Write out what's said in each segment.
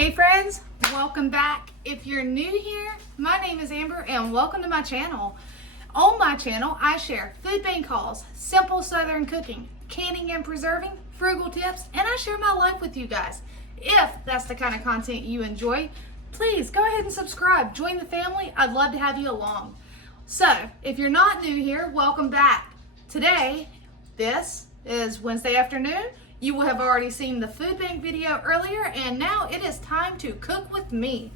Hey friends, welcome back. If you're new here, my name is Amber and welcome to my channel. On my channel, I share food bank hauls, simple southern cooking, canning and preserving, frugal tips, and I share my life with you guys. If that's the kind of content you enjoy, please go ahead and subscribe. Join the family. I'd love to have you along. So, if you're not new here, welcome back. Today, this is Wednesday afternoon. You will have already seen the food bank video earlier, and now it is time to cook with me.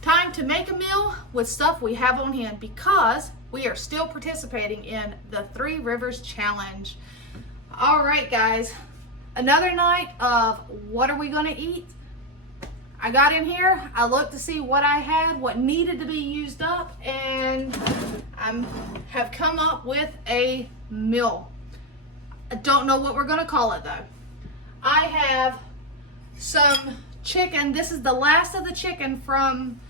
Time to make a meal with stuff we have on hand because we are still participating in the Three Rivers Challenge. All right, guys, another night of what are we gonna eat? I got in here, I looked to see what I had, what needed to be used up, and I have come up with a meal. I don't know what we're gonna call it though. I have some chicken. This is the last of the chicken from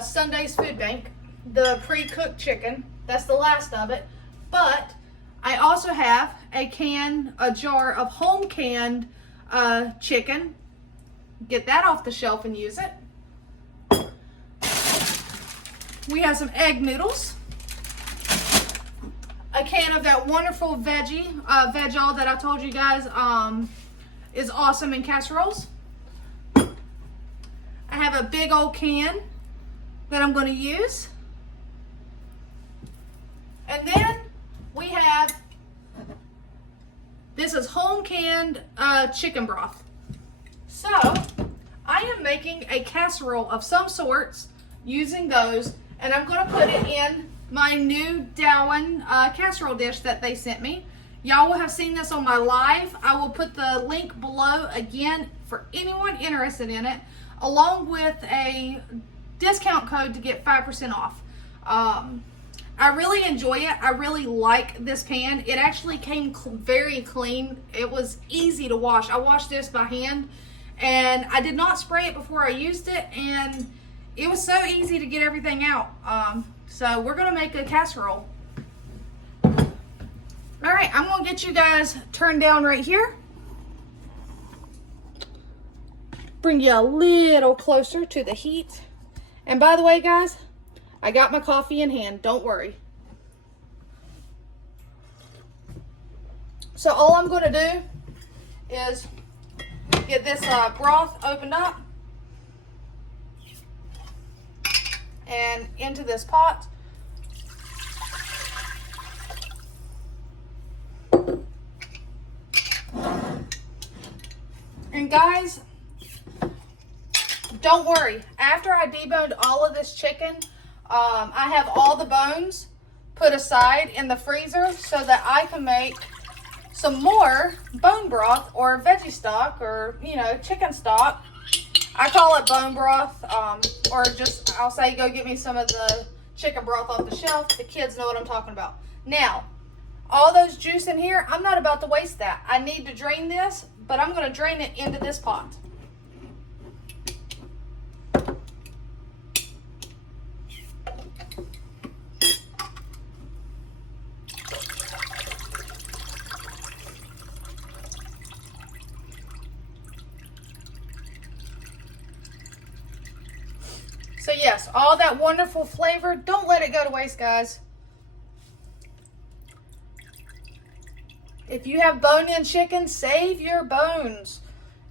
Sunday's food bank, the pre-cooked chicken. That's the last of it. But I also have a jar of home canned chicken. Get that off the shelf and use it. We have some egg noodles. A can of that wonderful veg-all that I told you guys is awesome in casseroles. I have a big old can that I'm going to use. And then we have, this is home canned chicken broth. So I am making a casserole of some sorts using those, and I'm going to put it in my new Dowan casserole dish that they sent me. Y'all will have seen this on my live. I will put the link below again for anyone interested in it, along with a discount code to get 5% off. I really enjoy it. I really like this pan. It actually came very clean. It was easy to wash. I washed this by hand, and I did not spray it before I used it, and it was so easy to get everything out. So we're gonna make a casserole. All right, I'm gonna get you guys turned down right here. Bring you a little closer to the heat. And by the way, guys, I got my coffee in hand, don't worry. So all I'm gonna do is get this broth opened up and into this pot. And guys, don't worry. After I deboned all of this chicken, I have all the bones put aside in the freezer so that I can make some more bone broth or veggie stock or, chicken stock. I call it bone broth, or just, I'll say go get me some of the chicken broth off the shelf. The kids know what I'm talking about. Now, all those juice in here, I'm not about to waste that. I need to drain this, but I'm going to drain it into this pot. So yes, all that wonderful flavor, don't let it go to waste, guys. If you have bone-in chicken, save your bones.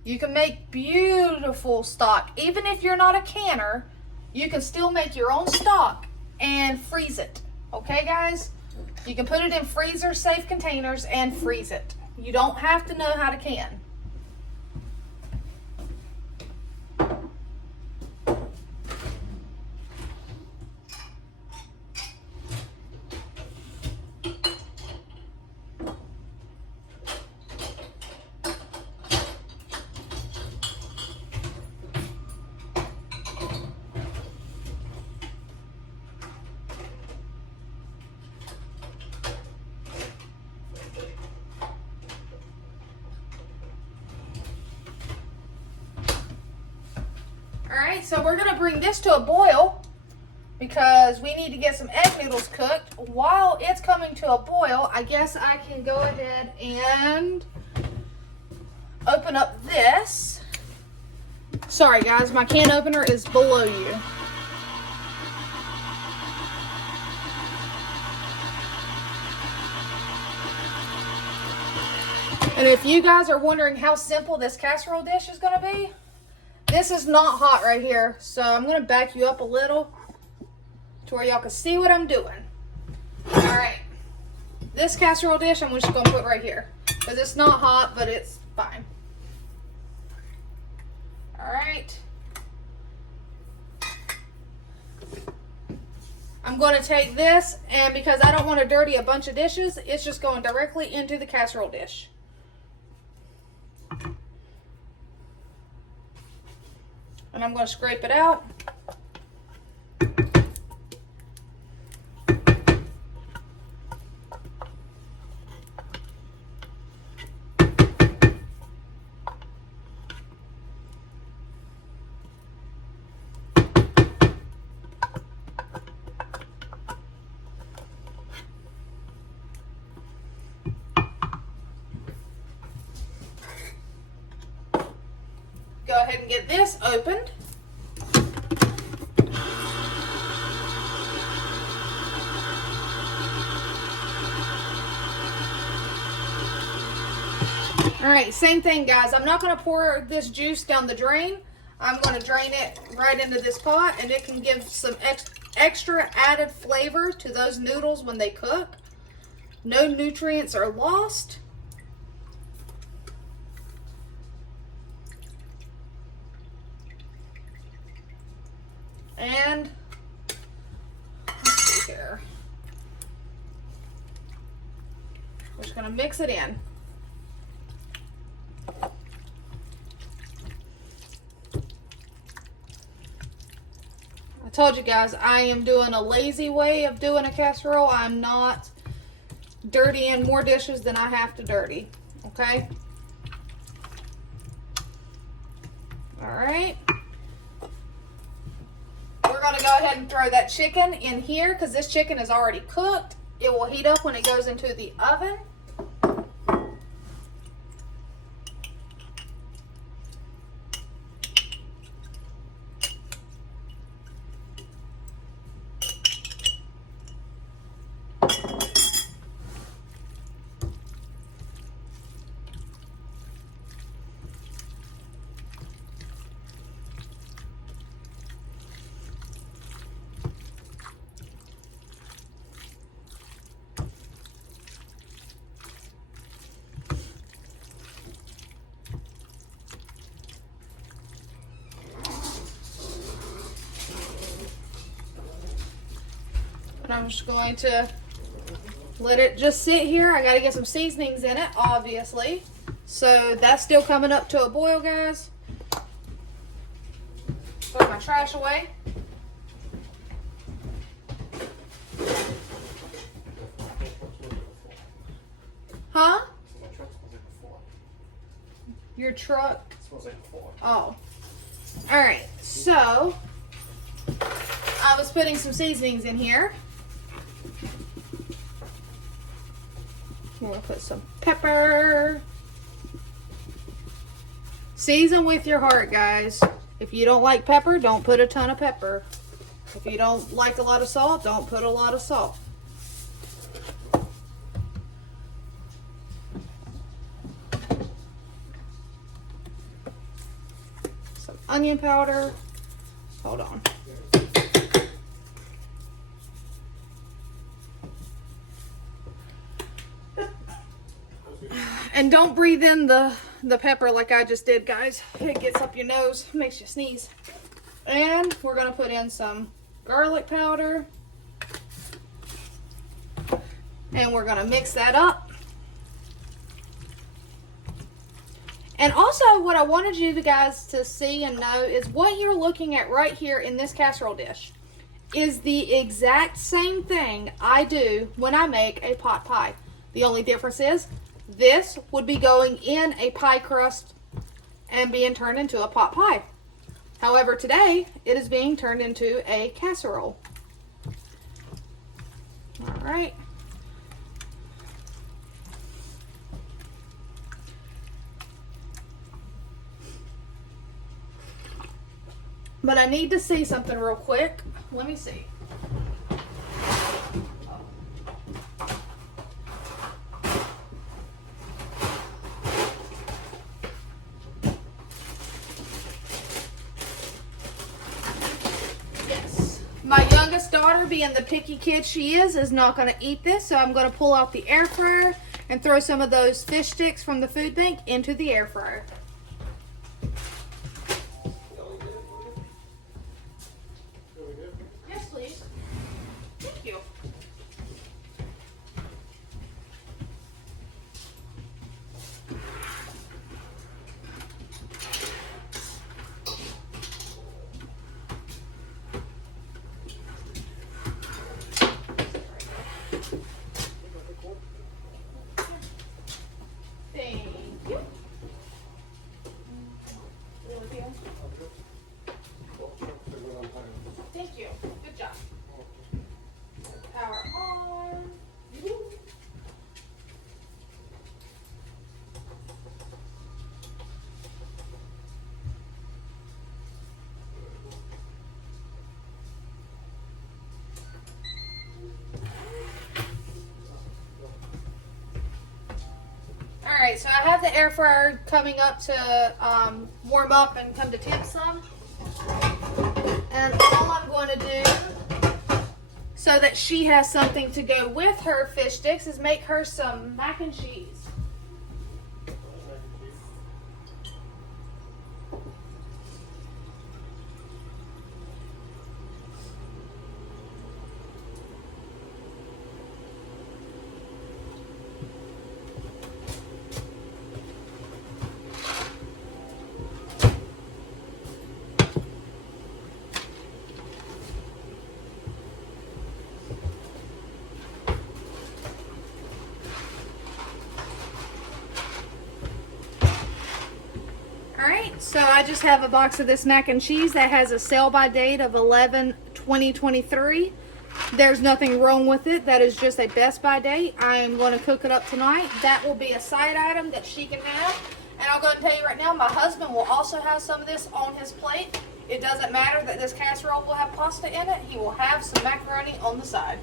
You can make beautiful stock. Even if you're not a canner, you can still make your own stock and freeze it. Okay, guys? You can put it in freezer safe containers and freeze it. You don't have to know how to can. Alright, so we're going to bring this to a boil because we need to get some egg noodles cooked. While it's coming to a boil, I guess I can go ahead and open up this Sorry guys, my can opener is below you. And if you guys are wondering how simple this casserole dish is going to be, this is not hot right here. So I'm going to back you up a little to where y'all can see what I'm doing. All right. This casserole dish I'm just going to put right here because it's not hot, but it's fine. All right. I'm going to take this, and because I don't want to dirty a bunch of dishes, it's just going directly into the casserole dish. And I'm going to scrape it out. Go ahead and get this opened. All right, same thing guys. I'm not going to pour this juice down the drain. I'm going to drain it right into this pot, and it can give some extra added flavor to those noodles when they cook. No nutrients are lost. And let's see here. We're just going to mix it in. I told you guys, I am doing a lazy way of doing a casserole. I'm not dirtying more dishes than I have to dirty. Okay? All right. We're going to go ahead and throw that chicken in here because this chicken is already cooked. It will heat up when it goes into the oven. I'm just going to let it just sit here. I got to get some seasonings in it, obviously. So that's still coming up to a boil, guys. Throw my trash away. Huh? Your truck? It smells like a floor. Oh. Alright, so I was putting some seasonings in here. I'm going to put some pepper. Season with your heart, guys. If you don't like pepper, don't put a ton of pepper. If you don't like a lot of salt, don't put a lot of salt. Some onion powder. Hold on. And don't breathe in the pepper like I just did, guys. It gets up your nose, makes you sneeze. And we're going to put in some garlic powder. And we're going to mix that up. And also what I wanted you guys to see and know is what you're looking at right here in this casserole dish is the exact same thing I do when I make a pot pie. The only difference is this would be going in a pie crust and being turned into a pot pie. However, today it is being turned into a casserole. All right. But I need to see something real quick. Let me see. Yes. My youngest daughter, being the picky kid she is not going to eat this. So I'm going to pull out the air fryer and throw some of those fish sticks from the food bank into the air fryer. Yes, please. Thank you. Thank you. Thank you. Good job. Power on. Alright, so I have the air fryer coming up to warm up and come to temp some. And all I'm going to do, so that she has something to go with her fish sticks, is make her some mac and cheese. Alright, so I just have a box of this mac and cheese that has a sell by date of 11/20/23. There's nothing wrong with it. That is just a best by date. I am going to cook it up tonight. That will be a side item that she can have. And I'll go ahead and tell you right now, my husband will also have some of this on his plate. It doesn't matter that this casserole will have pasta in it. He will have some macaroni on the side.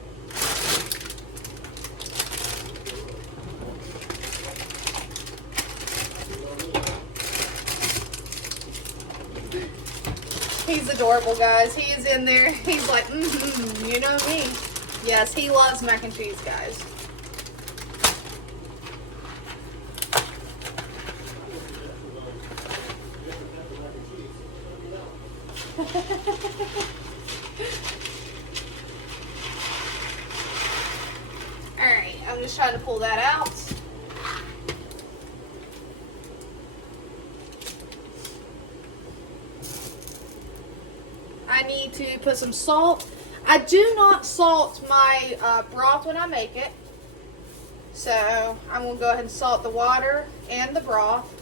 He's adorable, guys. He is in there. He's like, you know me. Yes, he loves mac and cheese, guys. Alright, I'm just trying to pull that out. I need to put some salt. I do not salt my broth when I make it. So I'm going to go ahead and salt the water and the broth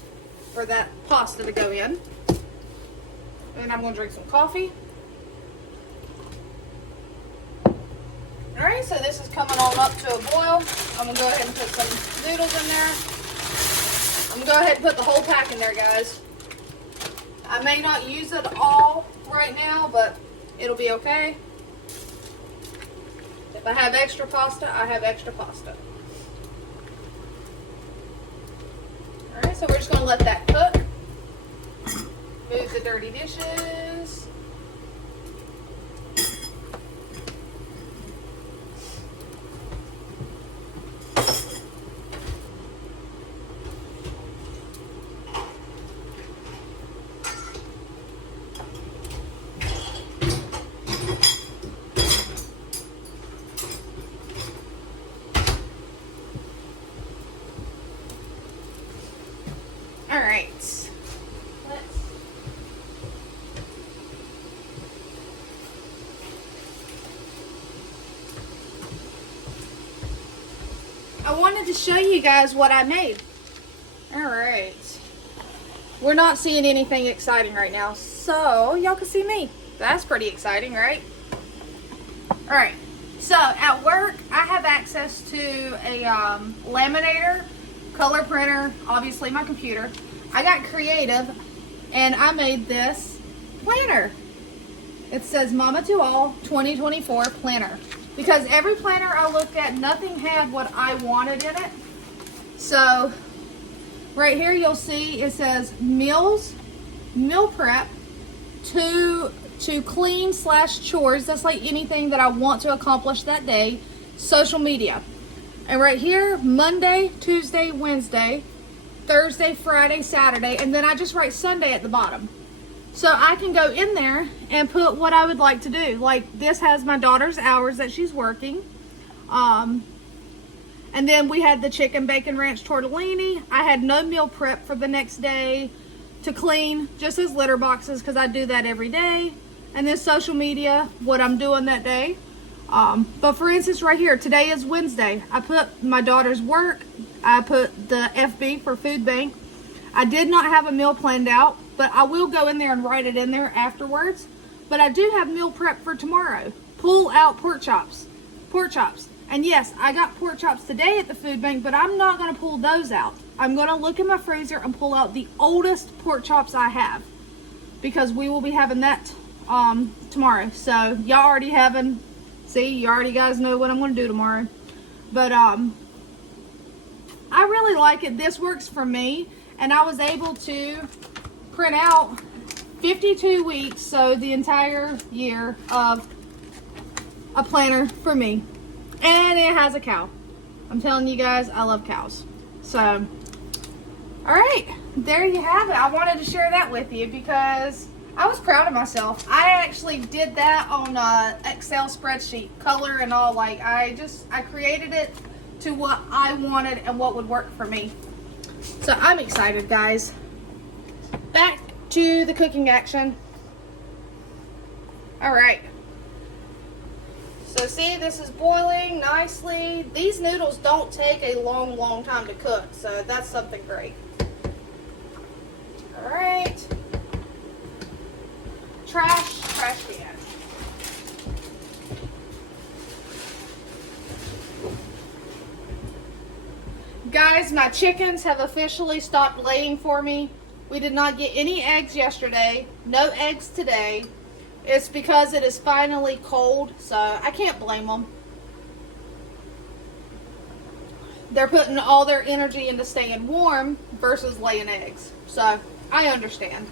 for that pasta to go in. And I'm going to drink some coffee. Alright, so this is coming on up to a boil. I'm going to go ahead and put some noodles in there. I'm going to go ahead and put the whole pack in there, guys. I may not use it all right now, but it'll be okay. If I have extra pasta, I have extra pasta. Alright, so we're just going to let that cook. Move the dirty dishes. Alright. I wanted to show you guys what I made. Alright. We're not seeing anything exciting right now, so y'all can see me. That's pretty exciting, right? Alright. So, at work, I have access to a laminator, color printer, obviously my computer. I got creative, and I made this planner. It says Mama to All 2024 planner. Because every planner I looked at, nothing had what I wanted in it. So right here you'll see it says meals, meal prep, to clean / chores. That's like anything that I want to accomplish that day. Social media. And right here, Monday, Tuesday, Wednesday, Thursday, Friday, Saturday, and then I just write Sunday at the bottom. So I can go in there and put what I would like to do. Like this has my daughter's hours that she's working. And then we had the chicken bacon ranch tortellini. I had no meal prep for the next day to clean, just as litter boxes, because I do that every day. And then social media, what I'm doing that day. But for instance, right here, today is Wednesday. I put my daughter's work. I put the FB for food bank. I did not have a meal planned out, but I will go in there and write it in there afterwards. But I do have meal prep for tomorrow. Pull out pork chops. Pork chops. And yes, I got pork chops today at the food bank, but I'm not going to pull those out. I'm going to look in my freezer and pull out the oldest pork chops I have, because we will be having that tomorrow. So y'all already having, see, you already guys know what I'm going to do tomorrow. But I really like it. This works for me, and I was able to print out 52 weeks, so the entire year of a planner for me. And it has a cow. I'm telling you guys, I love cows. So, all right, there you have it. I wanted to share that with you because I was proud of myself. I actually did that on a Excel spreadsheet, color and all. Like I created it to what I wanted and what would work for me. So I'm excited, guys. Back to the cooking action. All right. So see, this is boiling nicely. These noodles don't take a long time to cook, so that's something great. All right. Trash can. Guys, my chickens have officially stopped laying for me. We did not get any eggs yesterday. No eggs today. It's because it is finally cold, so I can't blame them. They're putting all their energy into staying warm versus laying eggs. So I understand.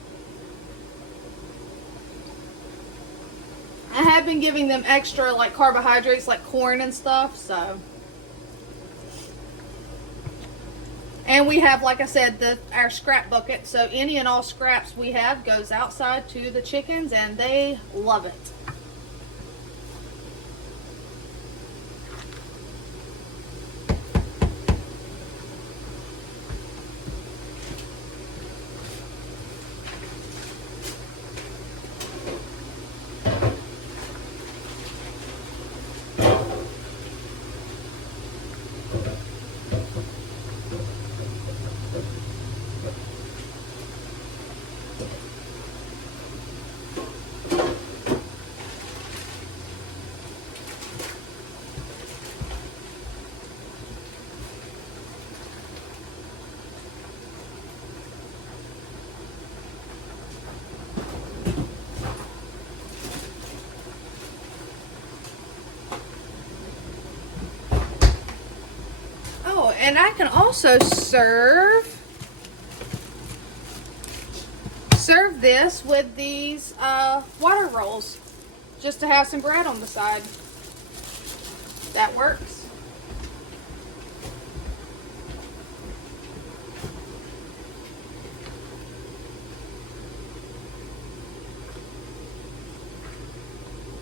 I have been giving them extra like carbohydrates like corn and stuff, so. And we have, like I said, our scrap bucket. So any and all scraps we have goes outside to the chickens, and they love it. And I can also serve this with these water rolls, just to have some bread on the side. That works.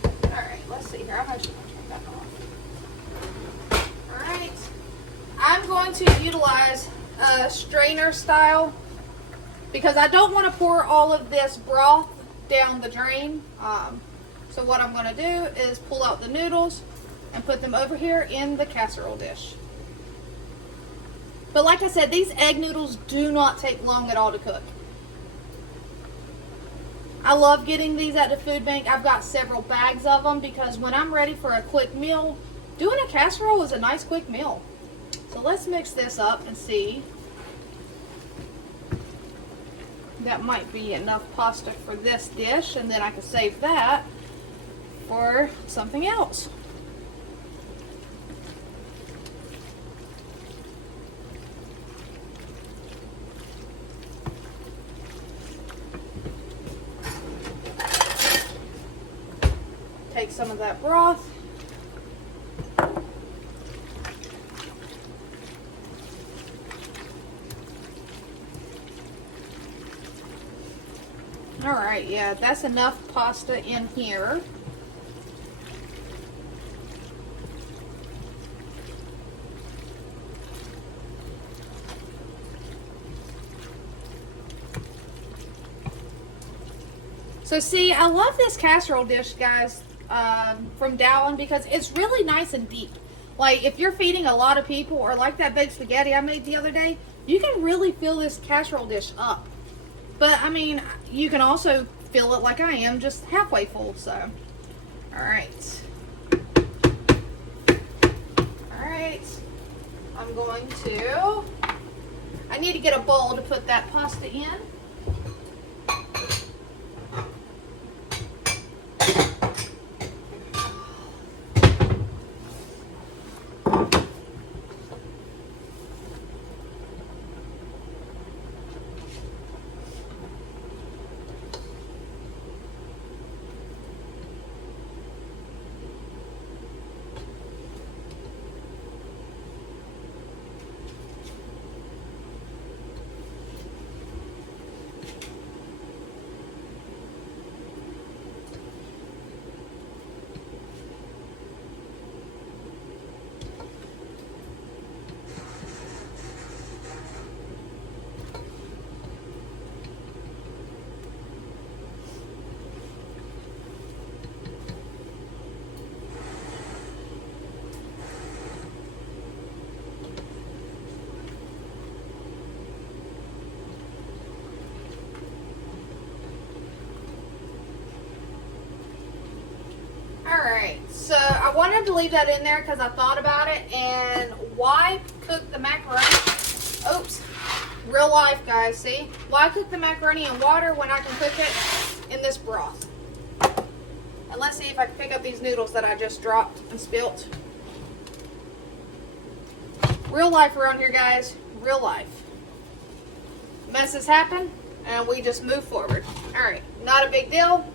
All right, let's see here. I'm actually going to turn that off. All right. I'm going to utilize a strainer style because I don't want to pour all of this broth down the drain. So what I'm going to do is pull out the noodles and put them over here in the casserole dish. But like I said, these egg noodles do not take long at all to cook. I love getting these at the food bank. I've got several bags of them because when I'm ready for a quick meal, doing a casserole is a nice quick meal. So let's mix this up and see. that might be enough pasta for this dish, and then I can save that for something else. Take some of that broth. All right, yeah, that's enough pasta in here. So see, I love this casserole dish, guys, from Dowan, because it's really nice and deep. Like, if you're feeding a lot of people, or like that baked spaghetti I made the other day, you can really fill this casserole dish up. But, I mean, you can also fill it like I am, just halfway full, so. Alright. Alright. I'm going to... I need to get a bowl to put that pasta in. Alright, so I wanted to leave that in there because I thought about it, and why cook the macaroni? Oops, real life, guys, see? Why cook the macaroni in water when I can cook it in this broth? And let's see if I can pick up these noodles that I just dropped and spilt. Real life around here, guys, real life. Messes happen, and we just move forward. Alright, not a big deal.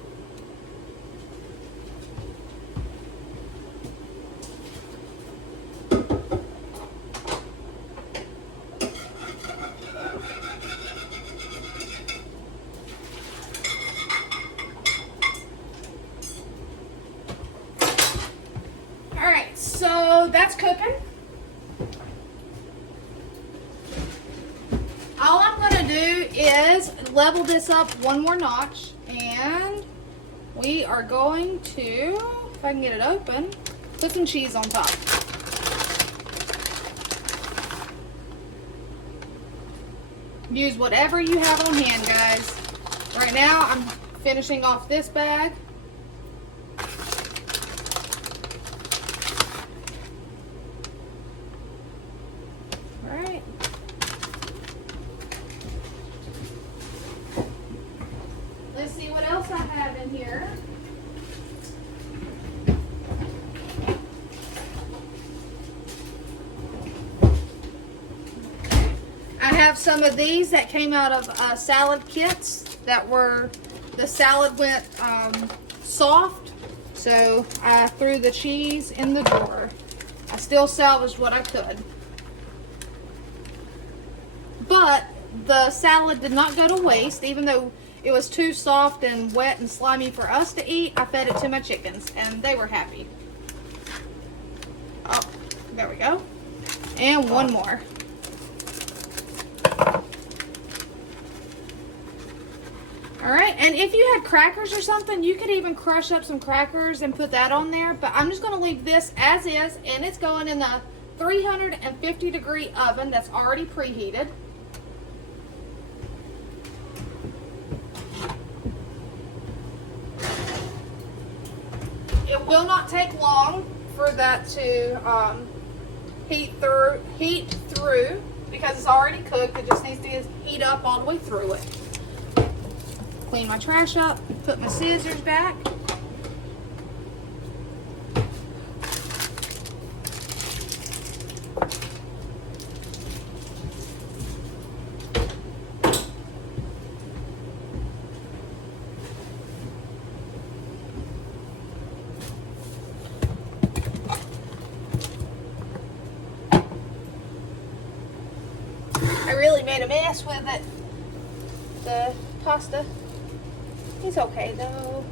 So that's cooking. All I'm going to do is level this up one more notch, and we are going to, if I can get it open, put some cheese on top. Use whatever you have on hand, guys. Right now I'm finishing off this bag. Let's see what else I have in here. I have some of these that came out of salad kits that were, the salad went soft, so I threw the cheese in the drawer. I still salvaged what I could. But the salad did not go to waste, even though it was too soft and wet and slimy for us to eat. I fed it to my chickens, and they were happy. Oh, there we go. And one more. Alright, and if you had crackers or something, you could even crush up some crackers and put that on there. But I'm just going to leave this as is, and it's going in the 350-degree oven that's already preheated. It will not take long for that to heat through because it's already cooked. It just needs to heat up all the way through it. Clean my trash up, put my scissors back. I really made a mess with it. The pasta. It's okay though.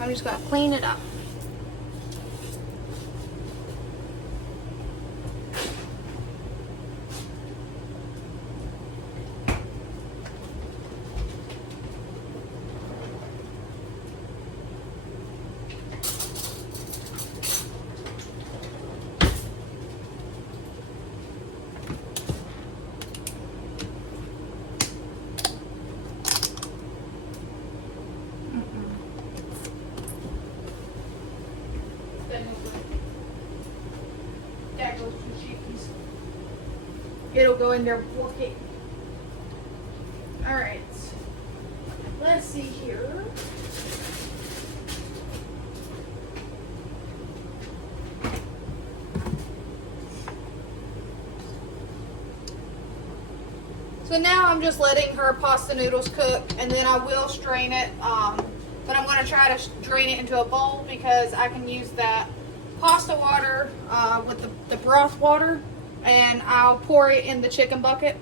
I'm just gonna clean it up. It'll go in there bucket. All right. Let's see here. So now I'm just letting her pasta noodles cook, and then I will strain it. But I'm going to try to drain it into a bowl because I can use that pasta water with the broth water, and I'll pour it in the chicken bucket.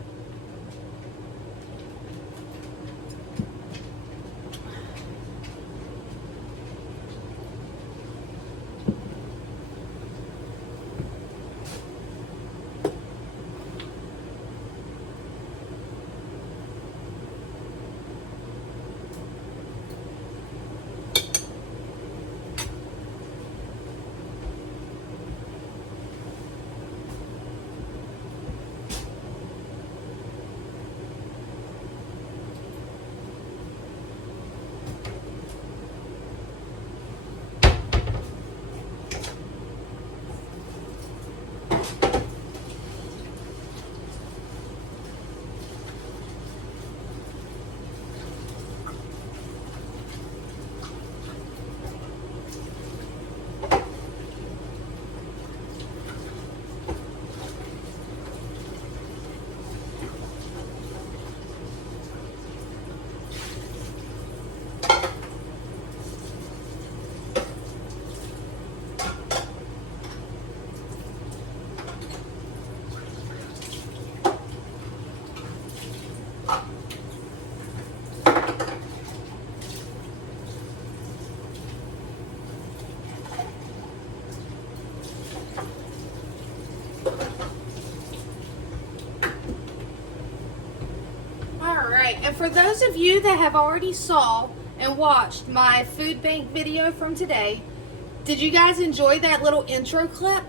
And for those of you that have already saw and watched my food bank video from today, did you guys enjoy that little intro clip?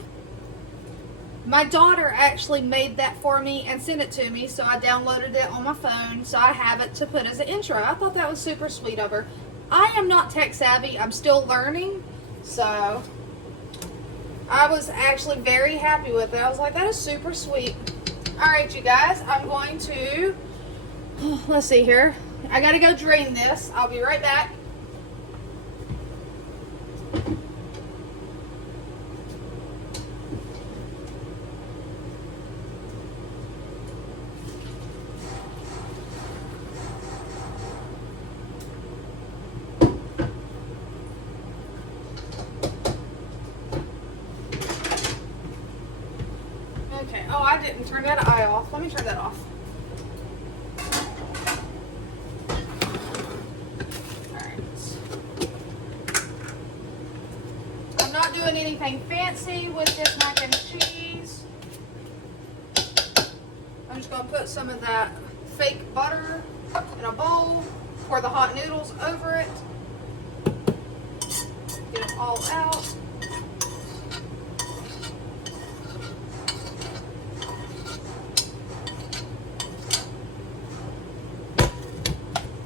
My daughter actually made that for me and sent it to me, so I downloaded it on my phone, so I have it to put as an intro. I thought that was super sweet of her. I am not tech savvy, I'm still learning, so I was actually very happy with it. I was like, that is super sweet. Alright, you guys, I'm going to, let's see here. I gotta go drain this. I'll be right back. Okay, oh, I didn't turn that eye off. Let me turn that off. Doing anything fancy with this mac and cheese. I'm just going to put some of that fake butter in a bowl, pour the hot noodles over it, get it all out.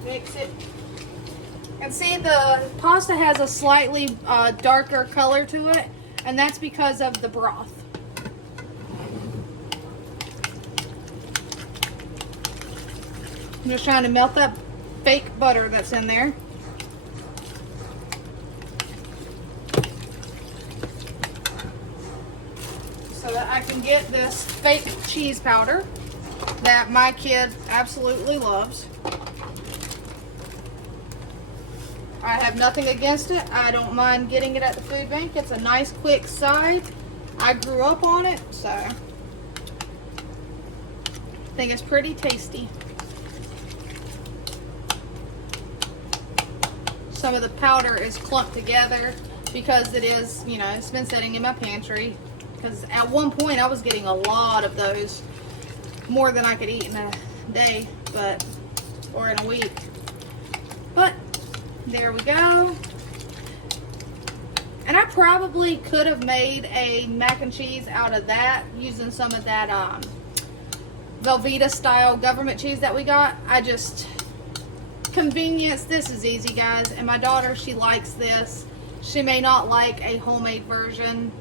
Mix it. And see, the pasta has a slightly darker color to it, and that's because of the broth. I'm just trying to melt that fake butter that's in there. So that I can get this fake cheese powder that my kid absolutely loves. I have nothing against it. I don't mind getting it at the food bank. It's a nice quick side. I grew up on it, so I think it's pretty tasty. Some of the powder is clumped together because it is, you know, it's been sitting in my pantry. Because at one point I was getting a lot of those, more than I could eat in a day, or in a week. But there we go. And I probably could have made a mac and cheese out of that using some of that Velveeta style government cheese that we got. Convenience, this is easy, guys. And my daughter, she likes this. She may not like a homemade version.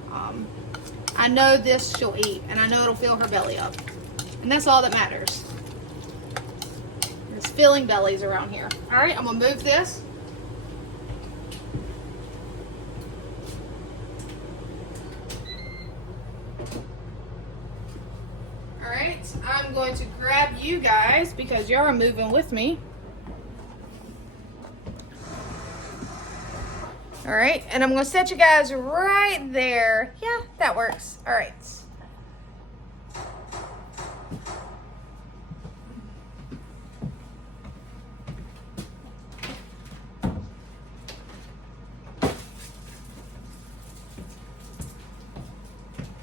I know this she'll eat, and I know it'll fill her belly up. And that's all that matters. There's filling bellies around here. All right, I'm gonna move this. All right, I'm going to grab you guys because y'all are moving with me. All right, and I'm gonna set you guys right there. Yeah, that works. All right.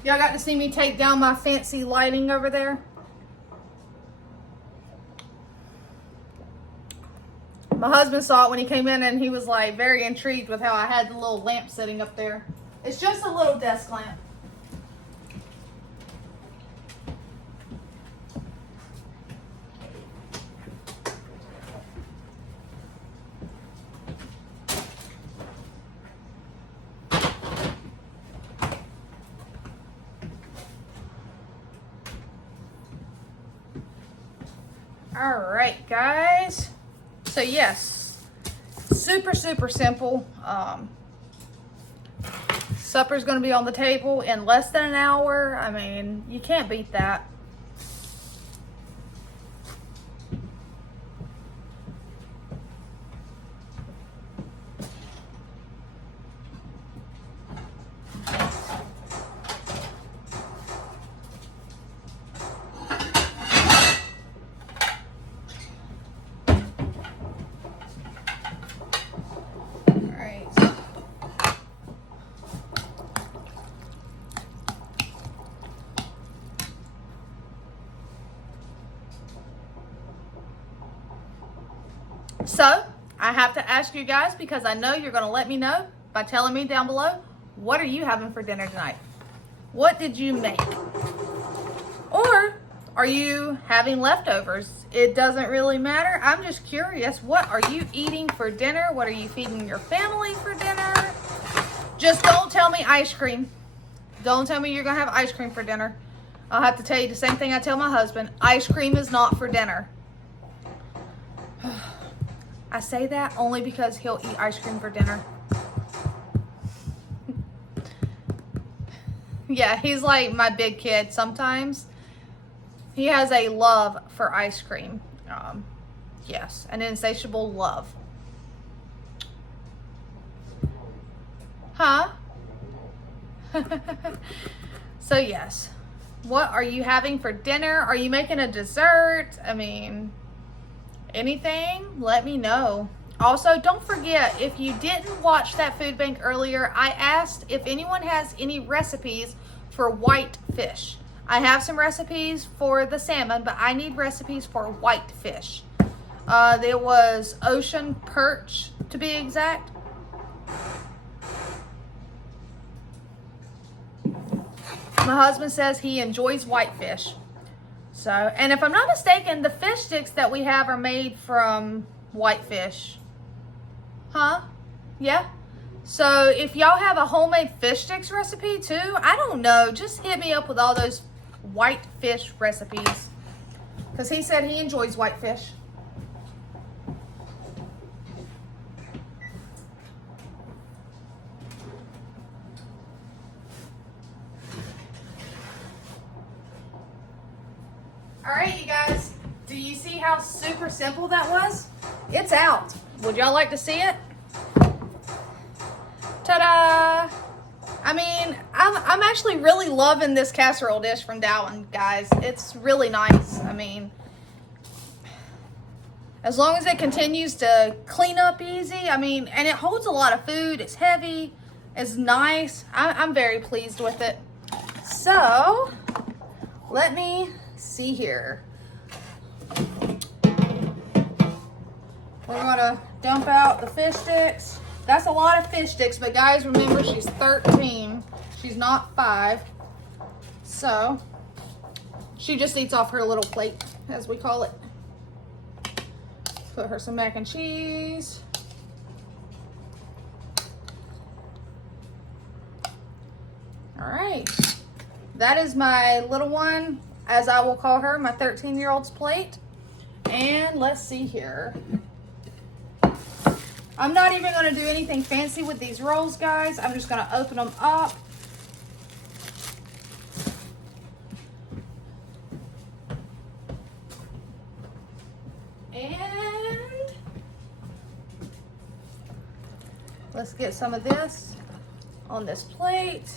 Y'all got to see me take down my fancy lighting over there? My husband saw it when he came in and he was like very intrigued with how I had the little lamp sitting up there. It's just a little desk lamp. All right, guys. So yes, super simple. Supper's gonna be on the table in less than an hour. I mean, you can't beat that. So, I have to ask you guys, because I know you're going to let me know by telling me down below, what are you having for dinner tonight? What did you make? Or are you having leftovers? It doesn't really matter. I'm just curious, what are you eating for dinner? What are you feeding your family for dinner? Just don't tell me ice cream. Don't tell me you're going to have ice cream for dinner. I'll have to tell you the same thing I tell my husband. Ice cream is not for dinner. I say that only because he'll eat ice cream for dinner. Yeah, he's like my big kid sometimes. He has a love for ice cream. Yes, an insatiable love. Huh? So yes, what are you having for dinner? Are you making a dessert? I mean, anything, let me know. Also, don't forget, if you didn't watch that food bank earlier, I asked if anyone has any recipes for white fish. I have some recipes for the salmon, but I need recipes for white fish. There was ocean perch, to be exact. My husband says he enjoys white fish. So, and if I'm not mistaken, the fish sticks that we have are made from white fish. Huh? Yeah? So, if y'all have a homemade fish sticks recipe too, I don't know. Just hit me up with all those white fish recipes. Because he said he enjoys white fish. All right, you guys, do you see how super simple that was? It's out. Would y'all like to see it? Ta-da! I mean, I'm actually really loving this casserole dish from Dowan, guys. It's really nice. I mean, as long as it continues to clean up easy, I mean, and it holds a lot of food. It's heavy. It's nice. I'm very pleased with it. So, let me see here. We're gonna dump out the fish sticks. That's a lot of fish sticks, but guys, remember she's 13. She's not 5. So, she just eats off her little plate, as we call it. Put her some mac and cheese. All right. That is my little one, as I will call her, my 13-year-old's plate. And let's see here. I'm not even going to do anything fancy with these rolls, guys. I'm just going to open them up. And let's get some of this on this plate.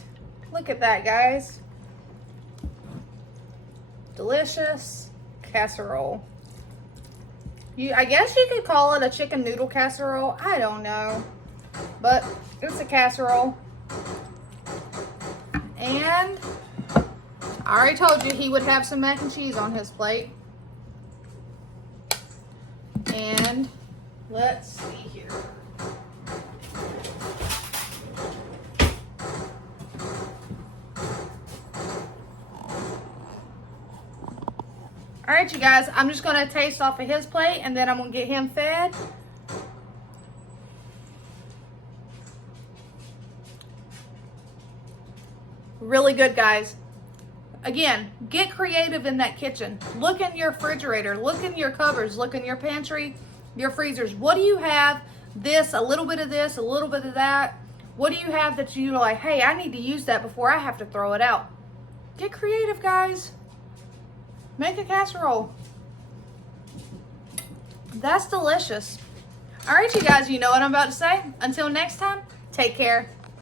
Look at that, guys. Delicious casserole. I guess you could call it a chicken noodle casserole. I don't know. But it's a casserole. And I already told you he would have some mac and cheese on his plate. And let's see here. All right, you guys, I'm just gonna taste off of his plate and then I'm gonna get him fed. Really good, guys. Again, get creative in that kitchen. Look in your refrigerator, look in your cupboards, look in your pantry, your freezers. What do you have? This, a little bit of this, a little bit of that. What do you have that you like, hey, I need to use that before I have to throw it out? Get creative, guys. Make a casserole. That's delicious. All right, you guys, you know what I'm about to say. Until next time, take care.